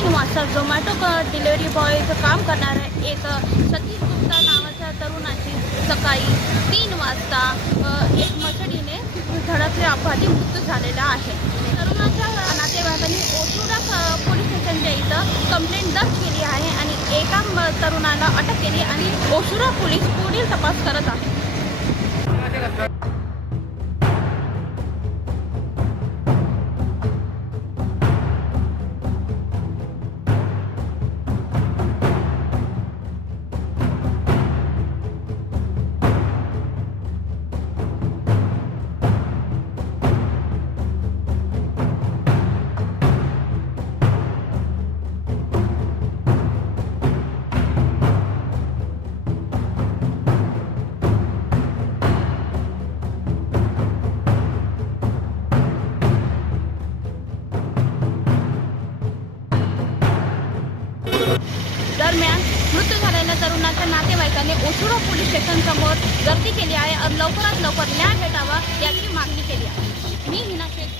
3 वाजता झोमॅटो डिलिव्हरी बॉयचं काम करणाऱ्या एक सतीश गुप्ता नावाच्या तरुणाची सकाळी 3 वाजता एक मसडीने धडकले अपघाती मृत्यू झालेला आहे। तरुणाच्या नातेवाईकांनी ओसुडा पोलीस स्टेशनच्या इथं कंप्लेंट दर्ज केली आहे आणि एका तरुणाला अटक केली आणि ओसुडा पोलीस पुढील तपास करत आहेत। दरम्यान मृत्यू झालेल्या तरुणाच्या नातेवाईकांनी ओसुडा पोलीस स्टेशन समोर गर्दी केली आहे आणि लवकरात लवकर न्याय भेटावा याची मागणी केली आहे। मी हिना शेख।